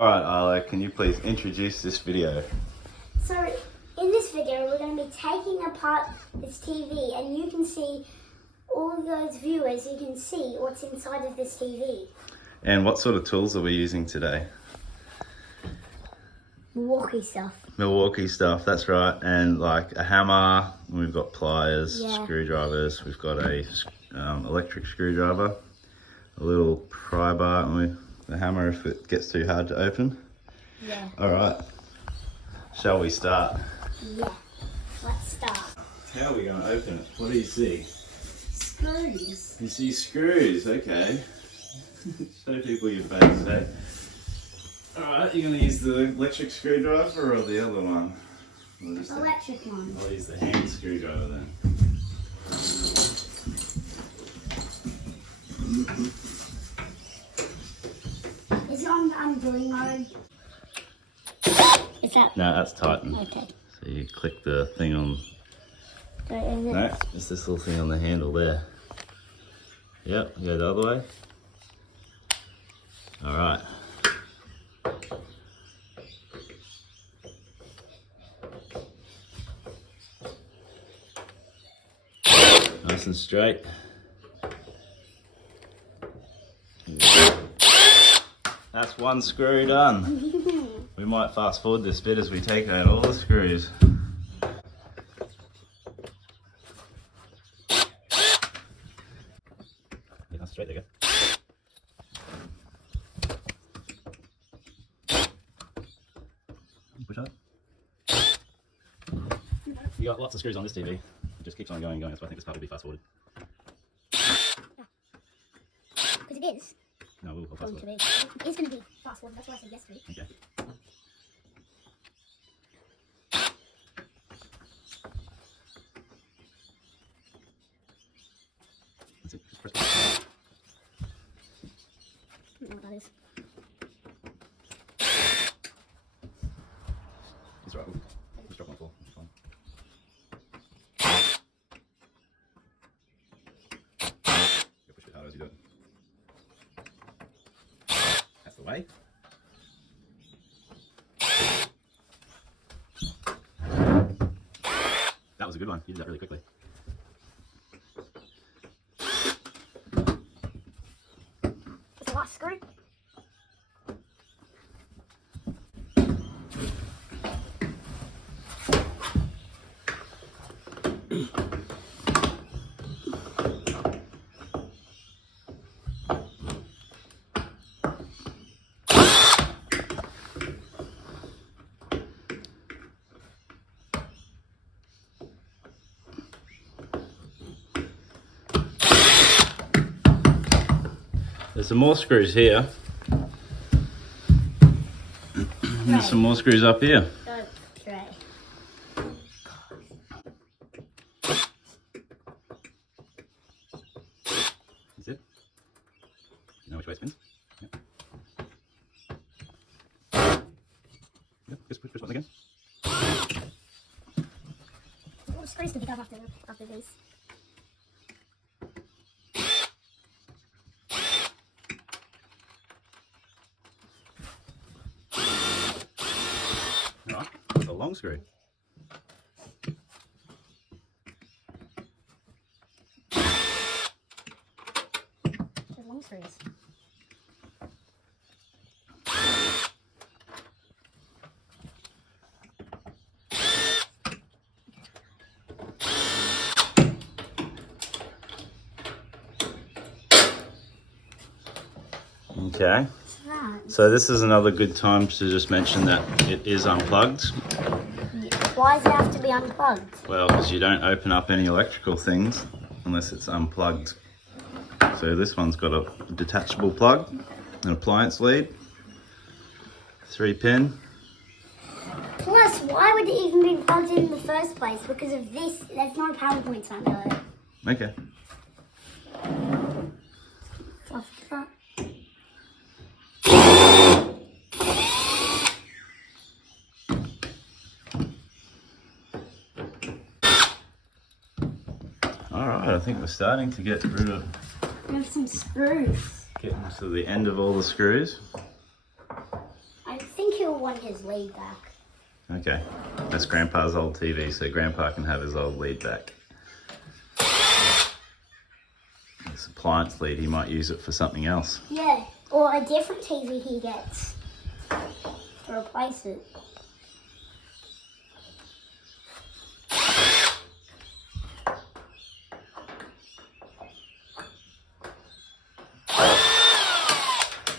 Alright, Arlo, can you please introduce this video? So, in this video, we're going to be taking apart this TV, and you can see, all those viewers, you can see what's inside of this TV. And what sort of tools are we using today? Milwaukee stuff. Milwaukee stuff, that's right. And like a hammer, we've got pliers, Yeah. screwdrivers, we've got a electric screwdriver, a little pry bar, and the hammer if it gets too hard to open. Yeah. Alright, shall we start? Yeah. Let's start. How are we going to open it? What do you see? Screws. You see screws, okay. Show people your face, eh? Alright, you're going to use the electric screwdriver or the other one? Or just Electric one. I'll use the hand screwdriver then. Is it on the undoing mode? Is that? No, that's tighten. Okay. So you click the thing on... So is it? No, it's this little thing on the handle there. Yep, go the other way. Alright. Nice and straight. That's one screw done. We might fast forward this bit as we take out all the screws. Yeah, that's straight, there you go. Push up. You got lots of screws on this TV. It just keeps on going and going, so I think this part will be fast forwarded. Because it is. No, we'll fast forward. It's going to be fast forward, that's why I said yes to it. Okay. That's it, just press it. I don't know what that is. It's right, just drop on the floor, it's fine. Go push it harder as you do it. That's the way. That was a good one, you did that really quickly. It's the last screw. There's some more screws here. There's some more screws up here. Don't try. That's it. You know which way it spins? Yep. Yep, just push once again. What screws to pick up after these? Alright, that's a long screw. There's long screws. Okay. What's that? So this is another good time to just mention that it is unplugged. Why does it have to be unplugged? Well, because you don't open up any electrical things unless it's unplugged. So this one's got a detachable plug, an appliance lead, 3-pin. Plus, why would it even be plugged in the first place? Because of this, there's no power points on it. Okay. Fluff that. Alright, I think we're starting to get rid of, We have some screws. getting to the end of all the screws. I think he'll want his lead back. Okay, that's Grandpa's old TV, so Grandpa can have his old lead back. This appliance lead, he might use it for something else. Yeah, or a different TV he gets to replace it.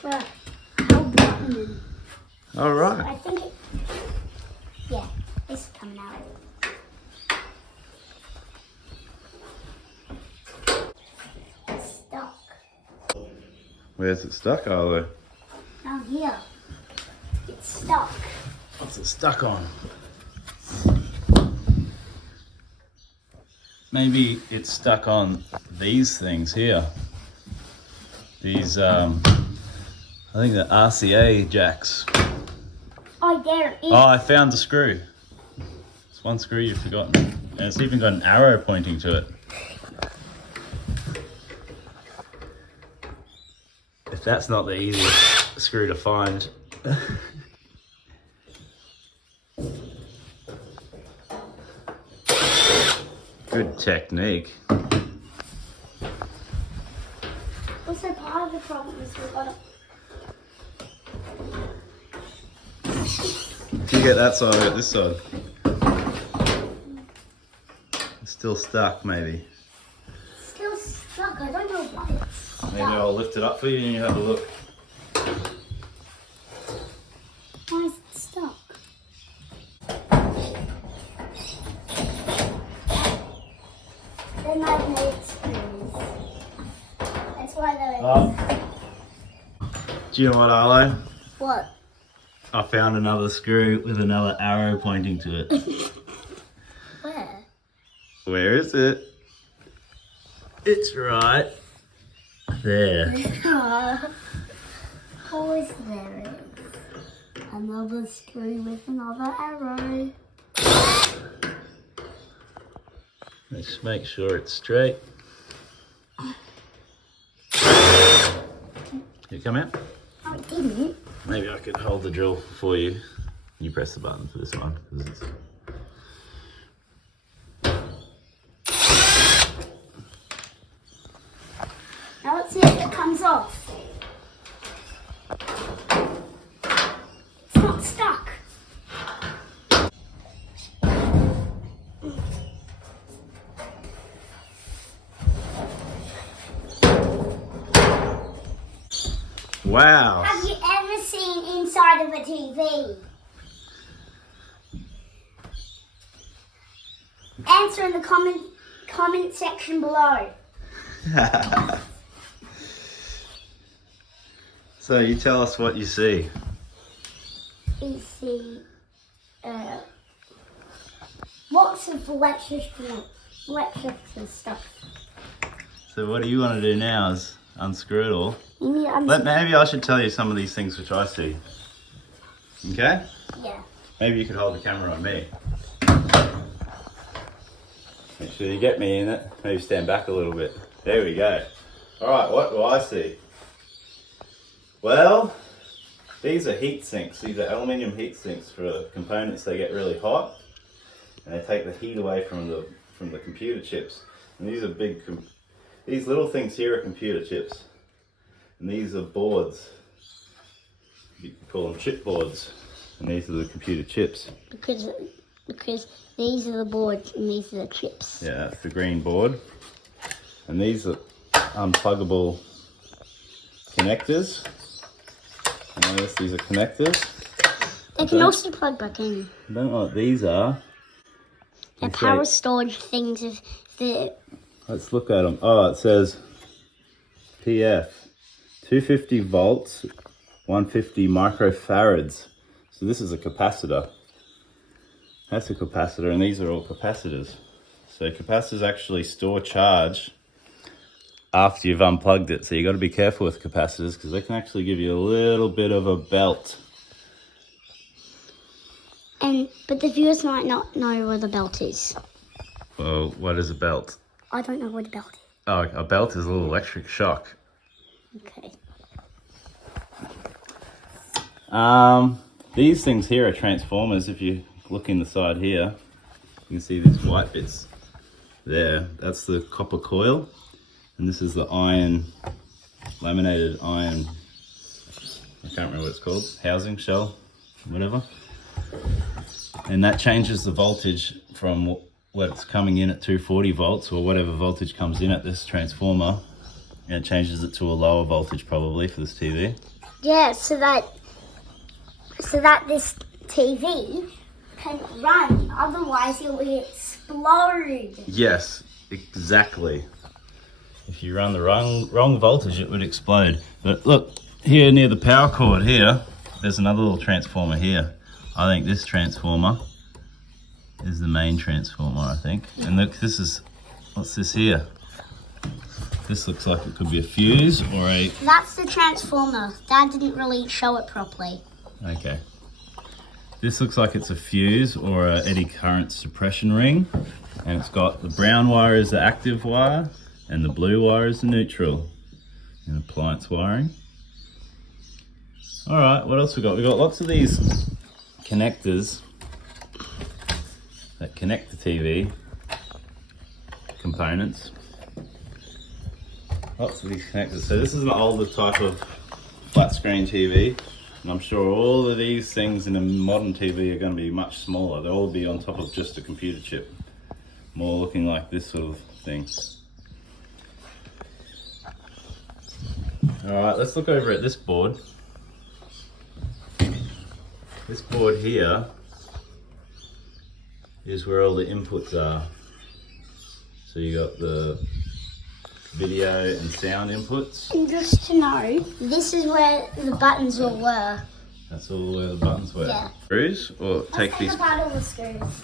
Well, hold the button in. All right. I think it. Yeah, it's coming out. It's stuck. Where's it stuck, Arlo? Down here. It's stuck. What's it stuck on? Maybe it's stuck on these things here. These, I think the RCA jacks. Oh, there it is. Oh, I found the screw. It's one screw you've forgotten. And it's even got an arrow pointing to it. If that's not the easiest screw to find. Good technique. Also, part of the problem is we've got to. If you get that side, I get this side. It's still stuck, maybe. Still stuck. I don't know why it's stuck. Maybe I'll lift it up for you and you have a look. Why is it stuck? They're magnetic screws. That's why they're. Do you know what, Arlo? What? I found another screw with another arrow pointing to it. Where? Where is it? It's right there. Of course there is. Another screw with another arrow. Let's make sure it's straight. Did it come out? Oh, it didn't. Maybe I could hold the drill for you. You press the button for this one. 'Cause it's... Now let's see if it comes off. It's not stuck. Wow. Have you ever seen inside of a TV? Answer in the comment section below. So you tell us what you see. You see lots of electric and stuff. So what do you want to do now is unscrew it all. Yeah, Maybe I should tell you some of these things which I see. Okay? yeah. Maybe you could hold the camera on me. Make sure you get me in it. Maybe stand back a little bit. There we go. Alright, what do I see? Well, these are heat sinks. These are aluminium heat sinks for components that get really hot. And they take the heat away from the computer chips. And these are these little things here are computer chips. And these are boards. You can call them chip boards. And these are the computer chips. Because these are the boards and these are the chips. Yeah, that's the green board. And these are unpluggable connectors. Notice these are connectors. They can also plug back in. I don't know what these are. They're power storage things of the. Let's look at them. Oh, it says PF 250 volts, 150 microfarads. So this is a capacitor. That's a capacitor, and these are all capacitors. So capacitors actually store charge after you've unplugged it. So you got to be careful with capacitors because they can actually give you a little bit of a belt. But the viewers might not know what a belt is. Well, what is a belt? I don't know what a belt is. Oh, a belt is a little electric shock. Okay. These things here are transformers. If you look in the side here, you can see these white bits there. That's the copper coil, and this is the iron, laminated iron, I can't remember what it's called, housing, shell, whatever. And that changes the voltage from what's coming in at 240 volts or whatever voltage comes in at this transformer, and it changes it to a lower voltage probably for this TV. Yeah, so that this TV can run, otherwise it will explode. Yes, exactly. If you run the wrong voltage, it would explode. But look, here near the power cord here, there's another little transformer here. I think this transformer is the main transformer, I think. And look, this is, what's this here? This looks like it could be a fuse or a... That's the transformer. Dad didn't really show it properly. Okay. This looks like it's a fuse or a eddy current suppression ring. And it's got the brown wire is the active wire and the blue wire is the neutral. And appliance wiring. All right, what else we got? We got lots of these connectors that connect the TV components. Lots of these connectors. So this is an older type of flat screen TV, and I'm sure all of these things in a modern TV are going to be much smaller. They'll all be on top of just a computer chip, more looking like this sort of thing. All right, let's look over at this board. This board here is where all the inputs are. So you got the video and sound inputs. And just to know, this is where the buttons all were. That's all where the buttons were. Yeah. Screws, or take Let's these. take apart all the screws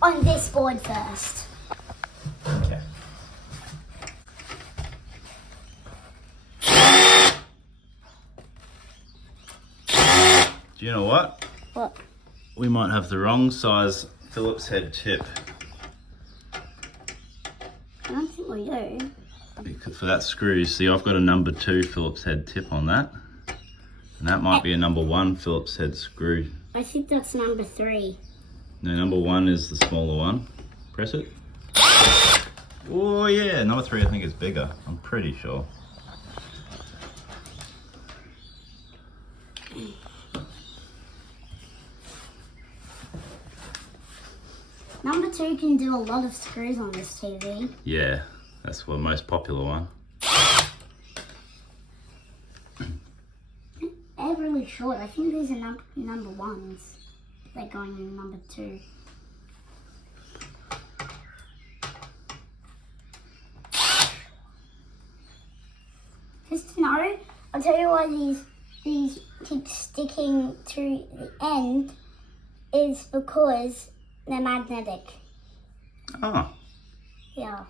on this board first. Okay. Do you know what? What? We might have the wrong size Phillips head tip. I don't think we do. Because for that screw, see, I've got a number 2 Phillips head tip on that. And that might be a number 1 Phillips head screw. I think that's number 3. No, number 1 is the smaller one. Press it. Oh yeah, number 3 I think is bigger. I'm pretty sure. Number 2 can do a lot of screws on this TV. Yeah, that's the most popular one. They're really short. I think these are number 1s. They're going in number 2. Just to know, I'll tell you why these keep sticking to the end is because they're magnetic. Oh, Yeah,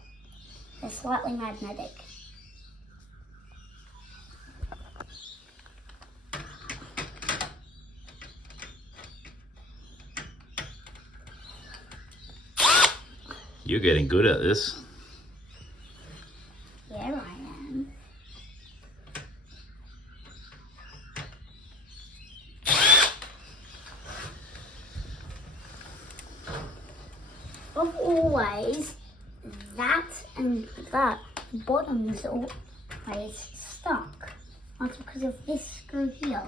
they're slightly magnetic. you're getting good at this. Yeah, I am. Of always, that and that bottom is always stuck. That's because of this screw here.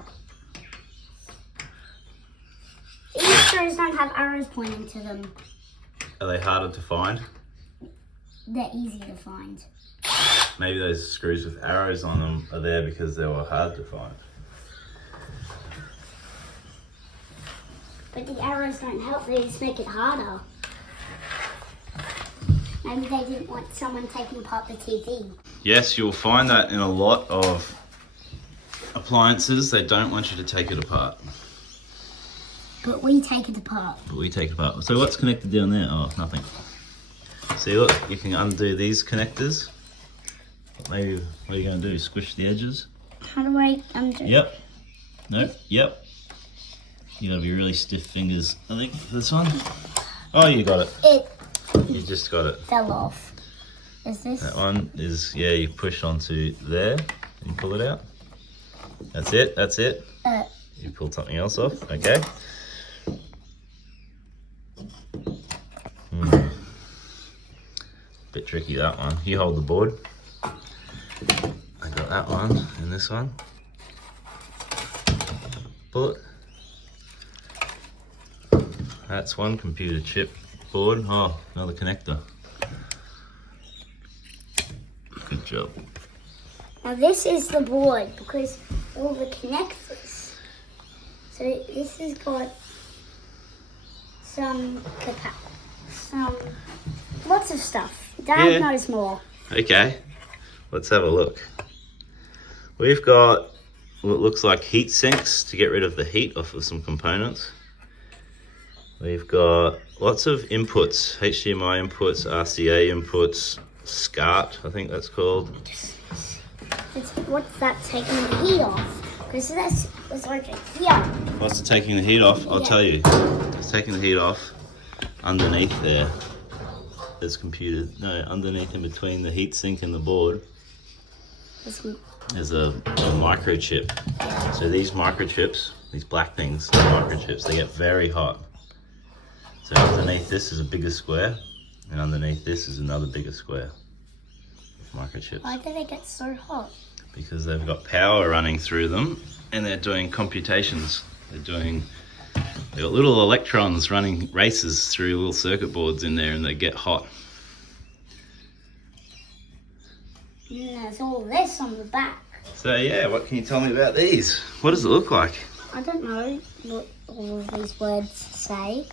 These screws don't have arrows pointing to them. Are they harder to find? They're easy to find. Maybe those screws with arrows on them are there because they were hard to find. But the arrows don't help, they just make it harder. Maybe they didn't want someone taking apart the TV. Yes, you'll find that in a lot of appliances. They don't want you to take it apart. But we take it apart. But we take it apart. So what's connected down there? Oh, nothing. See, look, you can undo these connectors. Maybe, what are you going to do? Squish the edges? How do I undo? Yep. Nope. Yep. You got to be really stiff fingers, I think, for this one. Oh, you got it. It You just got it. fell off. Is this? That one is, yeah, you push onto there and pull it out. That's it, that's it. You You pulled something else off, okay. Bit tricky, that one. You hold the board. I got that one and this one. Pull it. That's one computer chip board. Oh, another connector. Good job. Now this is the board because all the connectors. So this has got some lots of stuff. Dad knows more. Okay, let's have a look. We've got what looks like heat sinks to get rid of the heat off of some components. We've got lots of inputs, HDMI inputs, RCA inputs, SCART, I think that's called. What's that taking the heat off? Because that's right here. What's it taking the heat off? I'll tell you. It's taking the heat off underneath there. There's underneath in between the heat sink and the board. There's a microchip. So these microchips, these black things, microchips, they get very hot. So underneath this is a bigger square, and underneath this is another bigger square. Microchips. Why do they get so hot? Because they've got power running through them, and they're doing computations. They've got little electrons running races through little circuit boards in there, and they get hot. And there's all this on the back. So yeah, what can you tell me about these? What does it look like? I don't know what all of these words say.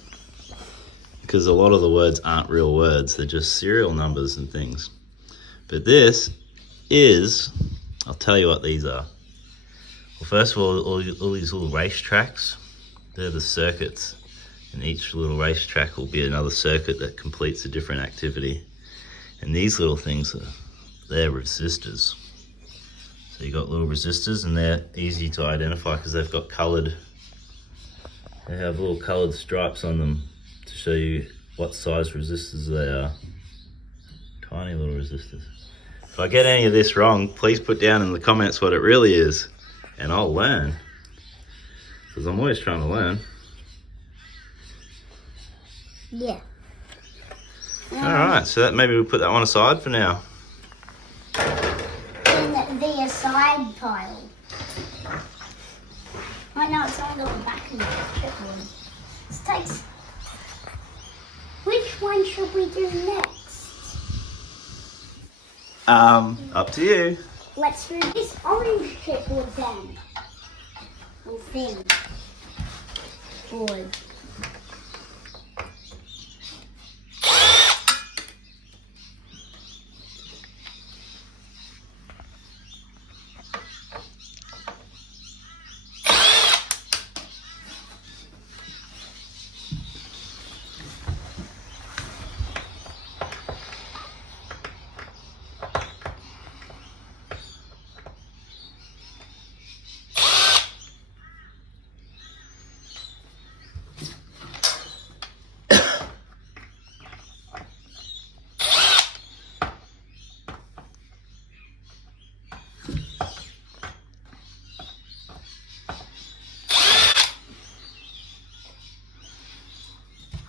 Because a lot of the words aren't real words, they're just serial numbers and things. But this is, I'll tell you what these are. Well, first of all these little racetracks, they're the circuits. And each little racetrack will be another circuit that completes a different activity. And these little things, they're resistors. So you've got little resistors, and they're easy to identify because they've got they have little coloured stripes on them to show you what size resistors they are. Tiny little resistors. If I get any of this wrong, please put down in the comments what it really is, and I'll learn. Because I'm always trying to learn. Yeah. Alright, so that maybe we'll put that one aside for now. In the aside pile. Right now it's only got the back and the clipboard. Which one should we do next? Up to you. Let's do this orange clipboard then. Or thin. Board.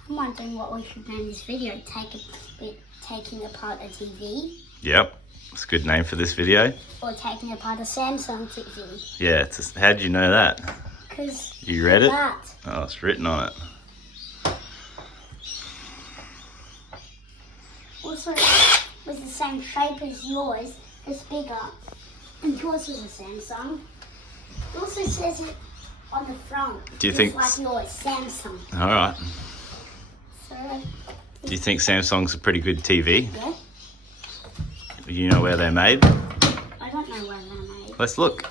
I'm wondering what we should name this video. Taking apart a TV. Yep, it's a good name for this video. Or taking apart a Samsung TV. Yeah, how'd you know that? Because you read it? That. Oh, it's written on it. Also, with the same shape as yours, it's bigger. And yours is a Samsung. It also says it on the front. Do you think like yours, Samsung? All right. So, do you think Samsung's a pretty good TV? Yeah. Do you know where they're made? I don't know where they're made. Let's look.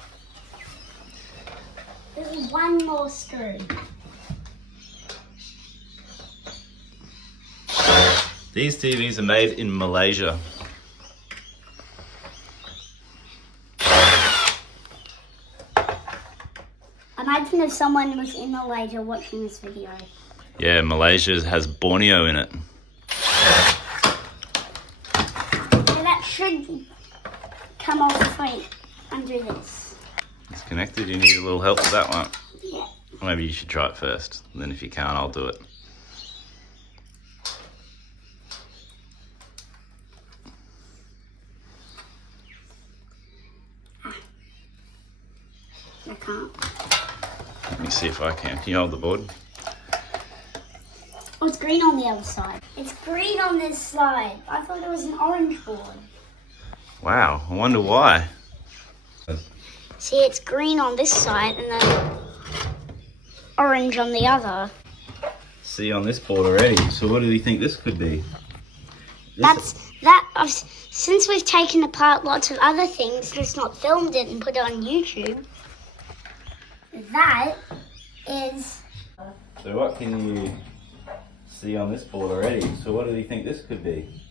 There's one more screw. These TVs are made in Malaysia. Imagine if someone was in Malaysia watching this video. Yeah, Malaysia has Borneo in it. So that should come off the plate under this. It's connected. You need a little help with that one. Yeah. Or maybe you should try it first, and then if you can't, I'll do it. I can't. Let me see if I can. Can you hold the board? Oh, it's green on the other side. It's green on this side. I thought it was an orange board. Wow, I wonder why. See, it's green on this side and then orange on the other. See on this board already. So what do you think this could be? Since we've taken apart lots of other things, just not filmed it and put it on YouTube. That is. So what can you see on this board already? So what do you think this could be?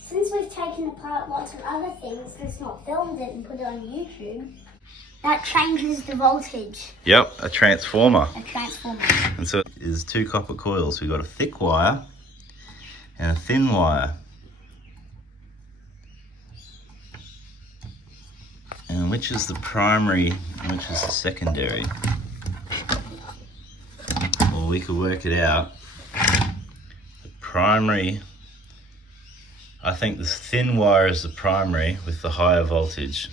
Since we've taken apart lots of other things, just not filmed it and put it on YouTube. That changes the voltage. Yep, a transformer. A transformer. And so is 2 copper coils. We've got a thick wire and a thin wire. And which is the primary and which is the secondary? Well, we could work it out. The primary, I think the thin wire is the primary with the higher voltage,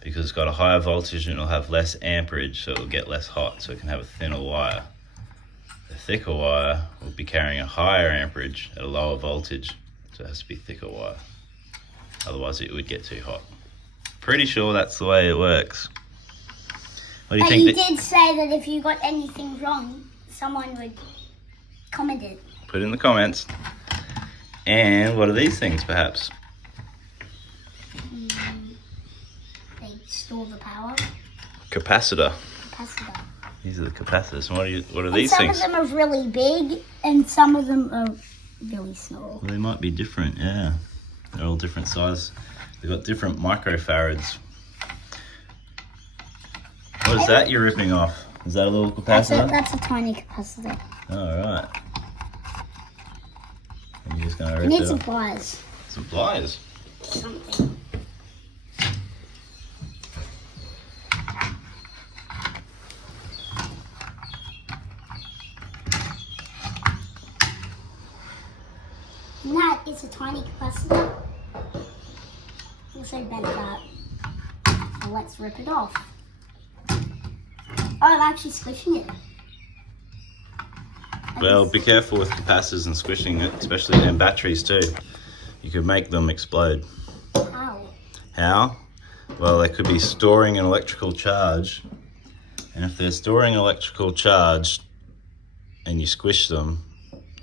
because it's got a higher voltage and it'll have less amperage, so it'll get less hot, so it can have a thinner wire. The thicker wire will be carrying a higher amperage at a lower voltage, so it has to be thicker wire. Otherwise it would get too hot. Pretty sure that's the way it works. What do you But think? you did say that if you got anything wrong, someone would comment it. Put it in the comments. And what are these things, perhaps? They store the power. Capacitor. Capacitor. These are the capacitors. And what are these Some things? of them are really big and some of them are really small. Well, they might be different, yeah. They're all different size. They've got different microfarads. What is that you're ripping off? Is that a little capacitor? That's a tiny capacitor. All right. And you're just going to It rip needs it some off. pliers. Some pliers. Something. And that is a tiny capacitor. Also bent that. So let's rip it off. Oh, I'm actually squishing it. Well, be careful with capacitors and squishing it, especially in batteries too. You could make them explode. How? How? Well, they could be storing an electrical charge. And if they're storing electrical charge and you squish them,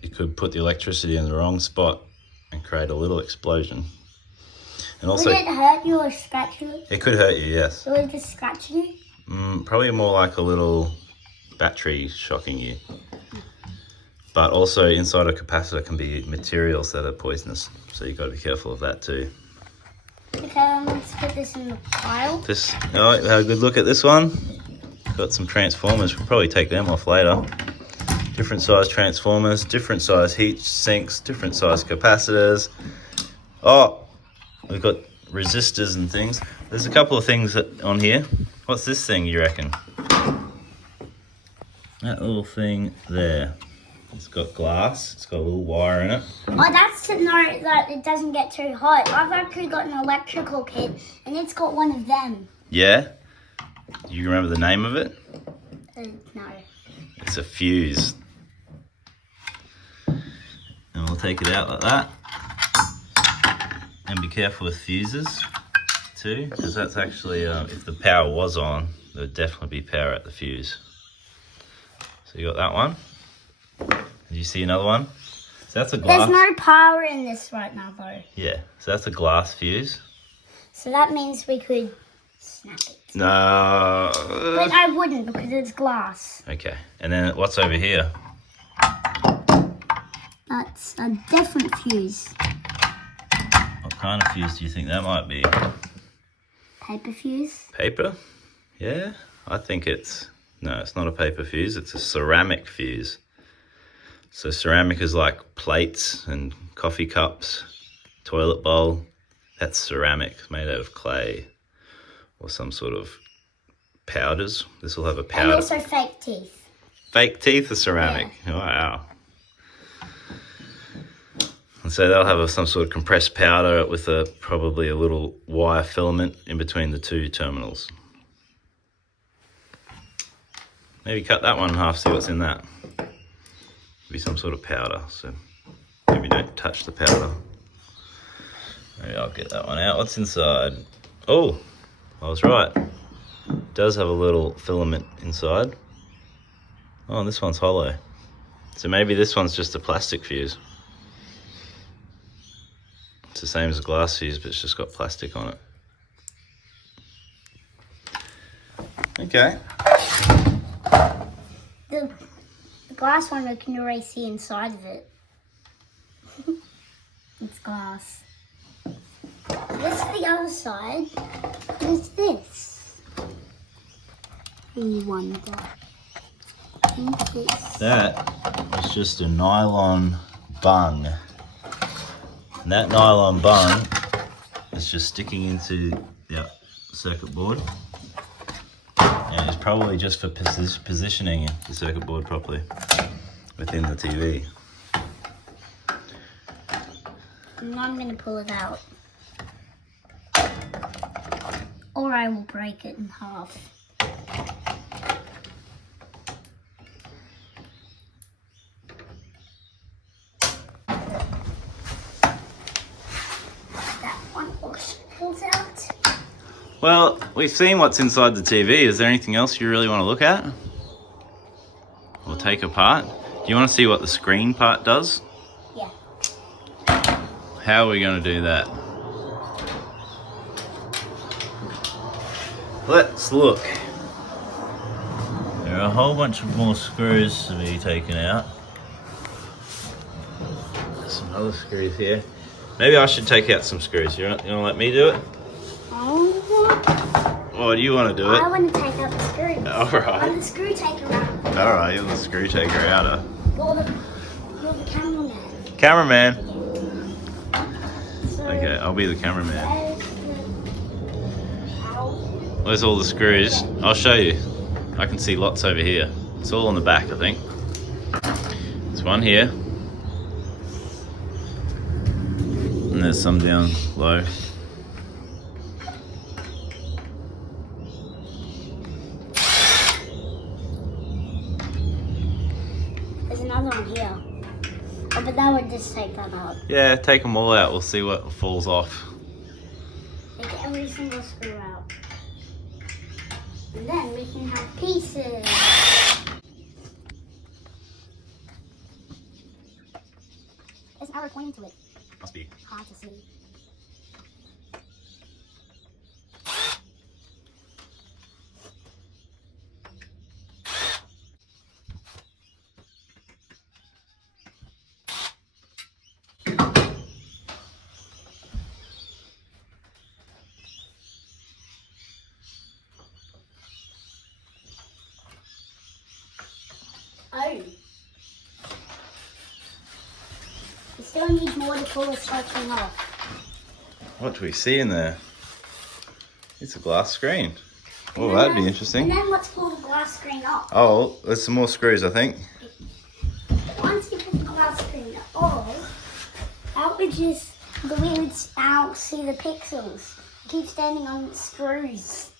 it could put the electricity in the wrong spot and create a little explosion. And also, Would it hurt you or scratch you? it could hurt you, yes. Would it just scratch you? Probably more like a little battery shocking you. But also inside a capacitor can be materials that are poisonous. So you've got to be careful of that too. Okay, let's put this in the pile. Oh, have a good look at this one. Got some transformers. We'll probably take them off later. Different size transformers, different size heat sinks, different size capacitors. Oh, we've got resistors and things. There's a couple of things on here. What's this thing, you reckon? That little thing there. It's got glass. It's got a little wire in it. Oh, that's to know that it doesn't get too hot. I've actually got an electrical kit, and it's got one of them. Yeah? Do you remember the name of it? No. It's a fuse. And we'll take it out like that. And be careful with fuses too, because that's actually, if the power was on, there would definitely be power at the fuse. So you got that one. Did you see another one? So that's a glass. There's no power in this right now, though. Yeah, so that's a glass fuse. So that means we could snap it. No. But I wouldn't because it's glass. Okay, and then what's over here? That's a different fuse. What kind of fuse do you think that might be? Paper fuse. Paper? Yeah, I think no, it's not a paper fuse, it's a ceramic fuse. So ceramic is like plates and coffee cups, toilet bowl. That's ceramic, made out of clay or some sort of powders. This will have a And powder. also fake teeth. Fake teeth are ceramic. Wow. And so they'll have some sort of compressed powder with probably a little wire filament in between the two terminals. Maybe cut that one in half, see what's in that. Be some sort of powder, so maybe don't touch the powder. Maybe I'll get that one out. What's inside? Oh, I was right. It does have a little filament inside. Oh, and this one's hollow. So maybe this one's just a plastic fuse. It's the same as a glass fuse, but it's just got plastic on it. Okay. The glass one, I can already see inside of it. It's glass. This is the other side. What is this? You wonder. That is just a nylon bung. And that nylon bung is just sticking into the circuit board. And it's probably just for positioning the circuit board properly within the TV. And I'm going to pull it out. Or I will break it in half. That one also pulls out. Well, we've seen what's inside the TV. Is there anything else you really want to look at? Or take apart? Do you want to see what the screen part does? Yeah. How are we going to do that? Let's look. There are a whole bunch of more screws to be taken out. There's some other screws here. Maybe I should take out some screws. You want to let me do it? Or do you want to do it? I want to take out the screws. Alright. I'm the screw taker out. Alright, you're the screw taker outer. You're the cameraman. Cameraman. So Okay, I'll be the cameraman. Ow. Where's all the screws? I'll show you. I can see lots over here. It's all on the back, I think. There's one here. And there's some down low. There's another one here. Oh, but that would just take that out. Yeah, take them all out. We'll see what falls off. Take every single screw out. And then we can have pieces. There's an arrow pointing to it. Must be. Hard to see. Oh. We still need more to pull this whole thing off. What do we see in there? It's a glass screen. Oh, that'd be interesting. And then let's pull the glass screen off. Oh, there's some more screws, I think. Once you put the glass screen off, that would just, we would now see the pixels. I keep standing on the screws.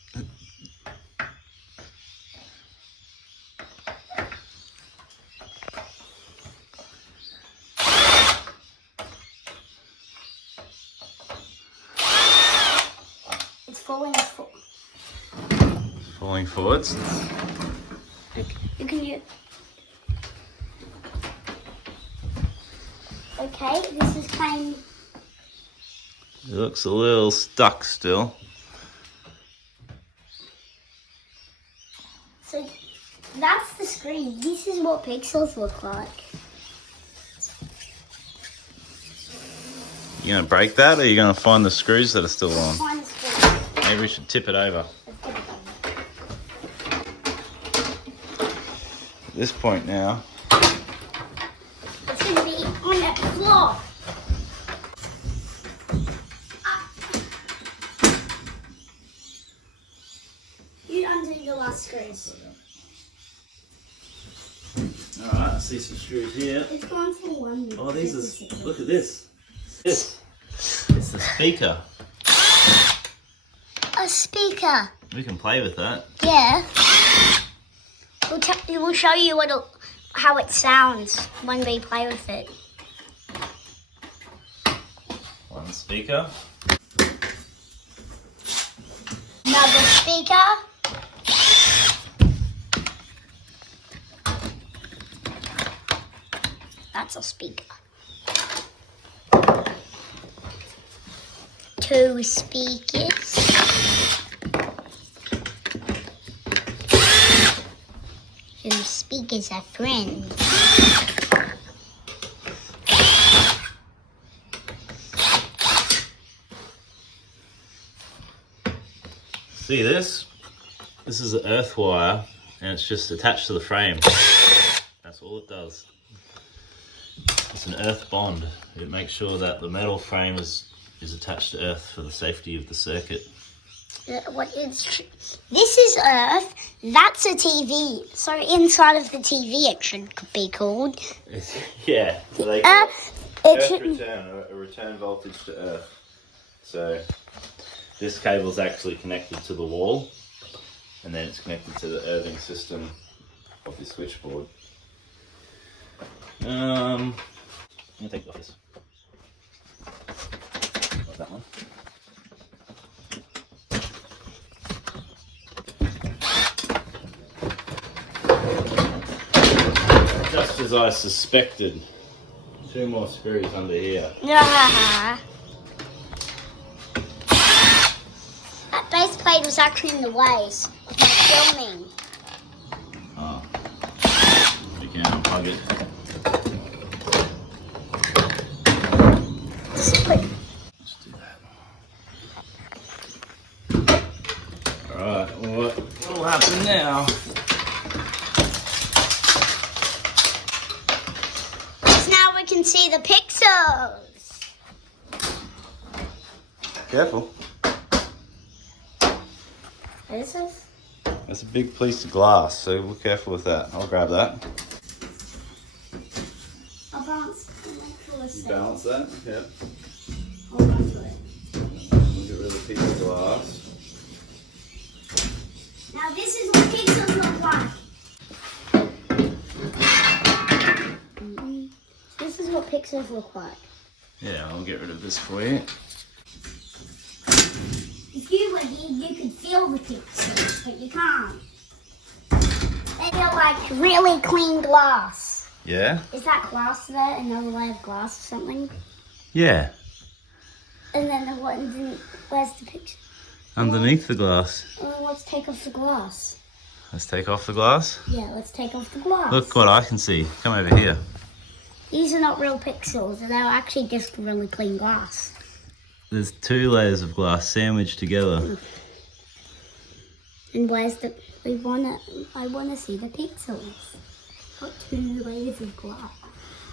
It's falling Falling forwards. You can use. Okay, this is kind. It looks a little stuck still. So that's the screen. This is what pixels look like. You gonna break that, or are you gonna find the screws that are still on? Find the screen. Maybe we should tip it over. Let's get it done. At this point now, It's gonna be on the floor. You undo the I see some screws here. It's gone for one. Oh, these are, look at this. This. It's the speaker. A speaker. We can play with that. Yeah. We'll show you how it sounds when we play with it. One speaker. Another speaker. That's a speaker. 2 speakers. Two speakers are friends. See this? This is an earth wire and it's just attached to the frame. That's all it does. It's an earth bond. It makes sure that the metal frame is attached to earth for the safety of the circuit. This is Earth. That's a TV. So inside of the TV, it should be called. Yeah. So they It return, a return voltage to earth. So this cable is actually connected to the wall, and then it's connected to the earthing system of the switchboard. I'm gonna take it off this. What's that one? Just as I suspected, 2 more screws under here. That base plate was actually in the ways of my filming. Oh. We can unplug it. Let's do that. Alright, what will happen now? Now we can see the pixels. Careful. What is this? That's a big piece of glass, so be careful with that. I'll grab that. I'll balance Balance that? Yep. Hold on to it. We'll get rid of the piece of glass. Now this is what pixels look like. This is what pixels look like. Yeah, I'll get rid of this for you. If you were here, you could feel the pixels, but you can't. They feel like really clean glass. Yeah? Is that glass there? Another layer of glass or something? Yeah. And then where's the picture? Underneath the glass. Let's take off the glass. Let's take off the glass. Yeah, let's take off the glass. Look what I can see. Come over here. These are not real pixels, they're actually just really clean glass. There's 2 layers of glass sandwiched together. And where's the? I wanna see the pixels. Got 2 layers of glass.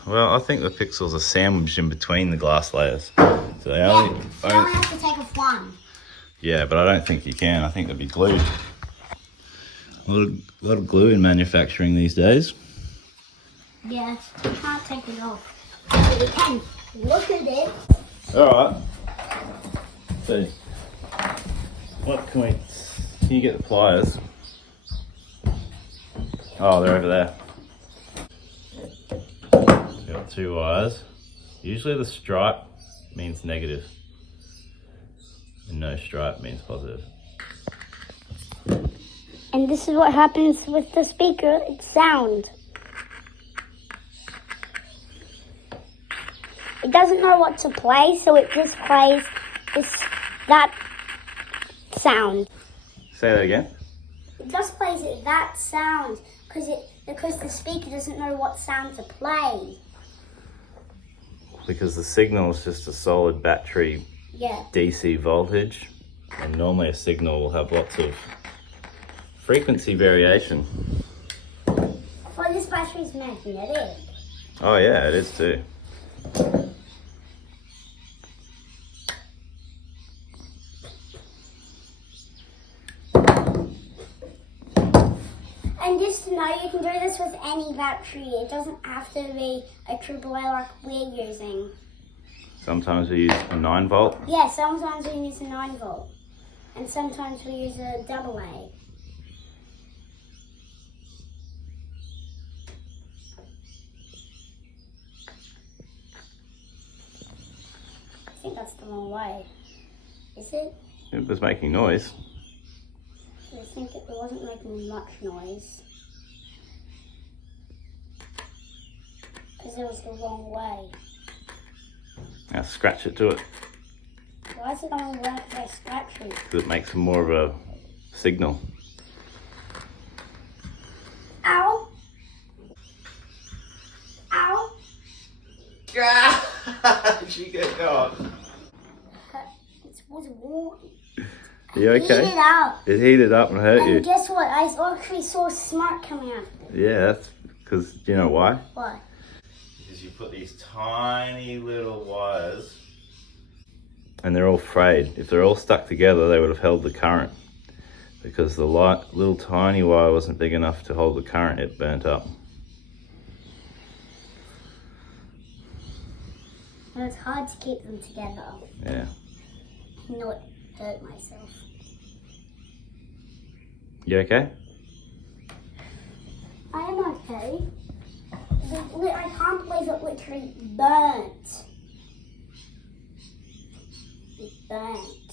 Well, I think the pixels are sandwiched in between the glass layers. So they only You only have to take off one. Yeah, but I don't think you can. I think they'd be glued. A lot of glue in manufacturing these days. Yeah, you can't take it off. But you can look at it. Alright. So, can you get the pliers? Oh, they're over there. So you've got 2 wires. Usually the stripe means negative. And no stripe means positive. And this is what happens with the speaker, it's sound. It doesn't know what to play, so it just plays that sound. Say that again. It just plays that sound because the speaker doesn't know what sound to play. Because the signal is just a solid battery DC voltage, and normally a signal will have lots of frequency variation. Well, this battery's magnetic. Oh yeah, it is too. And just to know, you can do this with any battery. It doesn't have to be a AAA like we're using. Sometimes we use a 9-volt. Yeah, sometimes we use a 9-volt. And sometimes we use a AA. I think that's the wrong way. Is it? It was making noise. I think it wasn't making much noise. Because it was the wrong way. Now scratch it to it. Why is it only work if I scratch it? Because it makes more of a signal. Ow! Ow! She get caught. It was warm. Are you okay? Heat it up. It heated up and hurt you. And guess what? I actually saw smoke coming out. Yeah, that's because, do you know why? Why? Because you put these tiny little wires and they're all frayed. If they're all stuck together, they would have held the current. Because the little tiny wire wasn't big enough to hold the current, it burnt up. And it's hard to keep them together. Yeah. Not hurt myself. You okay? I am okay. I can't believe it literally burnt. It burnt.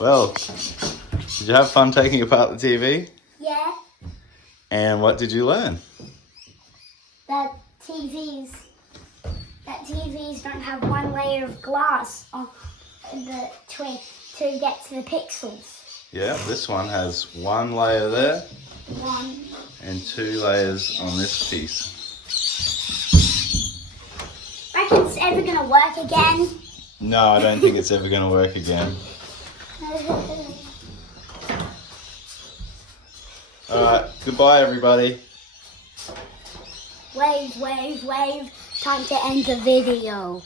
Well, did you have fun taking apart the TV? Yeah, And what did you learn? that TVs don't have one layer of glass on the to get to the pixels. Yeah, this one has one layer there One. and 2 layers on this piece. Reckon it's ever gonna work again? No, I don't think it's ever going to work again. Alright, goodbye everybody. Wave, wave, wave. Time to end the video.